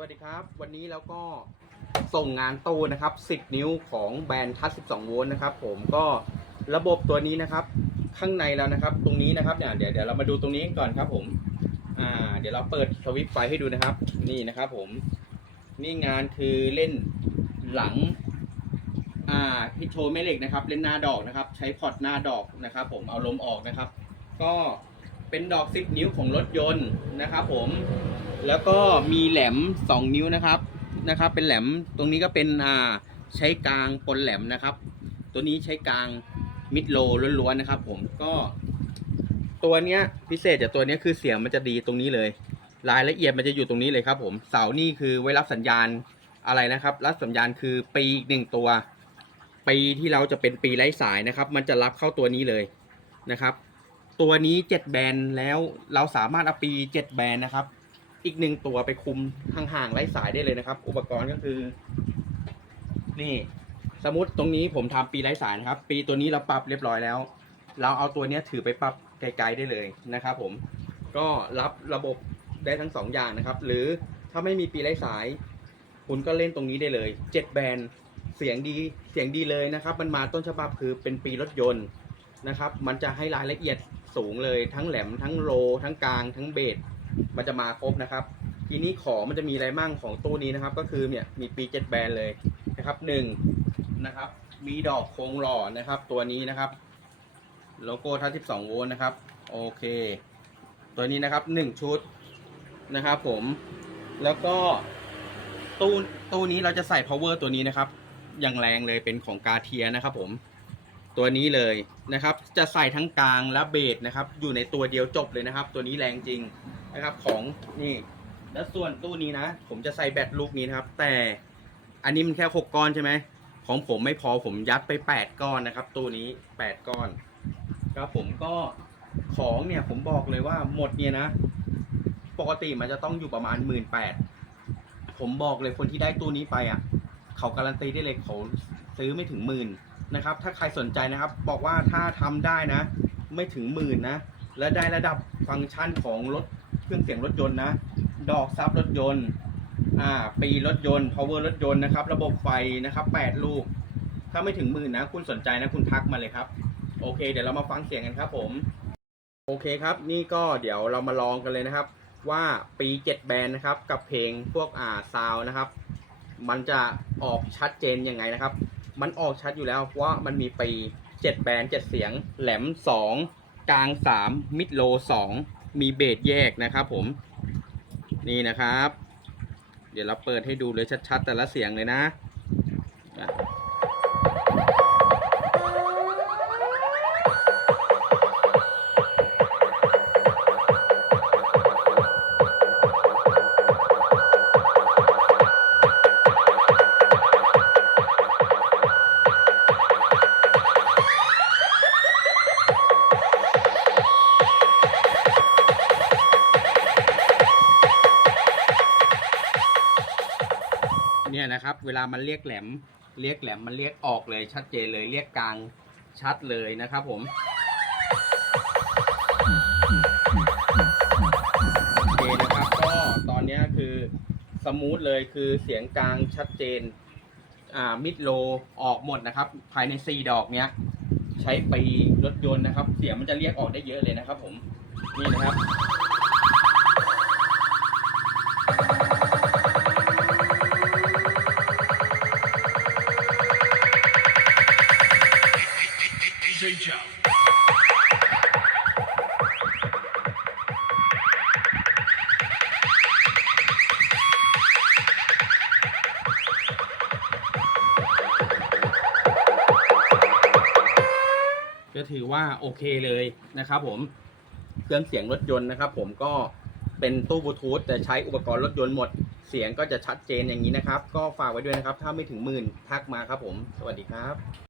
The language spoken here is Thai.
วัสดีครับ วันนี้เราก็ส่งงานตู้นะครับ 10 นิ้วของแบรนด์ทัช12 โวลต์นะครับ ผมก็ระบบตัวนี้นะครับ ข้างในแล้วนะครับ ตรงนี้นะครับเนี่ยเดี๋ยวเดี๋ยวเรามาดูตรงนี้ก่อนครับ ผม อ่า เดี๋ยวเราเปิดสวิตช์ไฟให้ดูนะครับ นี่นะครับ ผม นี่งานคือเล่นหลัง อ่าพิโชแม่เหล็กนะครับ เล่นหน้าดอกนะครับ ใช้พอร์ตหน้าดอกนะครับ ผมเอาลมออกนะครับ ก็เป็นดอก 10 นิ้วของรถยนต์นะครับ ผม แล้วก็มีแหลม 2 นิ้วนะครับนะครับ เป็นแหลมตรงนี้ก็เป็นอ่าใช้กลางปนแหลมนะครับ ตัวนี้ใช้กลางมิดโลล้วนๆนะครับ ผมก็ ตัวเนี้ยพิเศษจากตัวเนี้ยคือเสียงมันจะดีตรงนี้เลย รายละเอียดมันจะอยู่ตรงนี้เลยครับผมเสานี่คือไว้รับสัญญาณอะไรนะครับ รับสัญญาณคือปีอีกหนึ่งตัวปีที่เราจะเป็นปีไร้สายนะครับ มันจะรับเข้าตัวนี้เลยนะครับ ตัวนี้เจ็ดแบนแล้วเราสามารถเอาปีเจ็ดแบนนะครับ อีกหนึ่งตัวไปคุมห่างๆไร้สายได้เลยนะครับ อุปกรณ์ก็คือ นี่ สมมติตรงนี้ผมทำปีไร้สายนะครับ ปีตัวนี้เราปรับเรียบร้อยแล้ว เราเอาตัวนี้ถือไปปรับไกลๆได้เลยนะครับ ผมก็รับระบบได้ทั้งสองอย่างนะครับ หรือถ้าไม่มีปีไร้สาย คุณก็เล่นตรงนี้ได้เลยเจ็ดแบนเสียงดีเสียงดีเลยนะครับ มันมาต้นฉบับคือเป็นปีรถยนต์นะครับ มันจะให้รายละเอียดสูงเลยทั้งแหลมทั้งโลทั้งกลางทั้งเบส มันจะมาครบนะครับ ทีนี้ของมันจะมีอะไรมั่งของตู้นี้นะครับ ก็คือเนี่ยมีปีเจ็ดแบรนด์เลยนะครับหนึ่งนะครับ มีดอกโคงหล่อนะครับ ตัวนี้นะครับ โลโก้ทัช12โวลต์นะครับ โอเค ตัวนี้นะครับหนึ่งชุดนะครับผมแล้วก็ตู้ตู้นี้เราจะใส่ power ตัวนี้นะครับ อย่างแรงเลยเป็นของกาเทียนะครับผมตัวนี้เลยนะครับ จะใส่ทั้งกลางและเบสนะครับ อยู่ในตัวเดียวจบเลยนะครับ ตัวนี้แรงจริง นะครับของนี่ แล้วส่วนตู้นี้นะ ผมจะใส่แบตลูกนี้นะครับ แต่อันนี้มันแค่หกก้อนใช่ไหมของผมไม่พอผมยัดไปแปดก้อนนะครับ ตู้นี้แปดก้อนครับผมก็ของเนี่ยผมบอกเลยว่าหมดเนี่ยนะ ปกติมันจะต้องอยู่ประมาณหมื่นแปดผมบอกเลยคนที่ได้ตู้นี้ไปอะ เขาการันตีได้เลยเขาซื้อไม่ถึงหมื่นนะครับ ถ้าใครสนใจนะครับ บอกว่าถ้าทำได้นะ ไม่ถึงหมื่นนะ และได้ระดับฟังก์ชันของรถ เครื่องเสียงรถยนต์นะ ดอกซับรถยนต์ อ่า ปีรถยนต์ power รถยนต์นะครับ ระบบไฟนะครับแปดลูก ถ้าไม่ถึงหมื่นนะ คุณสนใจนะคุณทักมาเลยครับ โอเค เดี๋ยวเรามาฟังเสียงกันครับผม โอเคครับ นี่ก็เดี๋ยวเรามาลองกันเลยนะครับ ว่าปี 7 แบรนด์นะครับ กับเพลงพวกอ่าซาวนะครับ มันจะออกชัดเจนยังไงนะครับ มันออกชัดอยู่แล้วว่ามันมีปี 7 แบรนด์ 7 เสียง แหลม 2 กลาง 3 มิดโล 2 มีเบสแยกนะครับผม นี่นะครับ เดี๋ยวเราเปิดให้ดูเลยชัดๆ แต่ละเสียงเลยนะ เนี่ยนะครับ เวลามันเรียกแหลม เรียกแหลมมันเรียกออกเลยชัดเจนเลยเรียกกลางชัดเลยนะครับผมโอเคนะครับก็ตอนนี้คือสมูทเลยคือเสียงกลางชัดเจนอ่ามิดโลออกหมดนะครับ ภายใน 4 ดอกเนี้ยใช้ปีรถยนต์นะครับ เสียงมันจะเรียกออกได้เยอะเลยนะครับผมนี่นะครับ ถือว่าโอเคเลยนะครับผมเครื่องเสียงรถยนต์นะครับ ผมก็เป็นตู้บลูทูธแต่ใช้อุปกรณ์รถยนต์หมด เสียงก็จะชัดเจนอย่างนี้นะครับ ก็ฝากไว้ด้วยนะครับ ถ้าไม่ถึงหมื่นทักมาครับผม สวัสดีครับ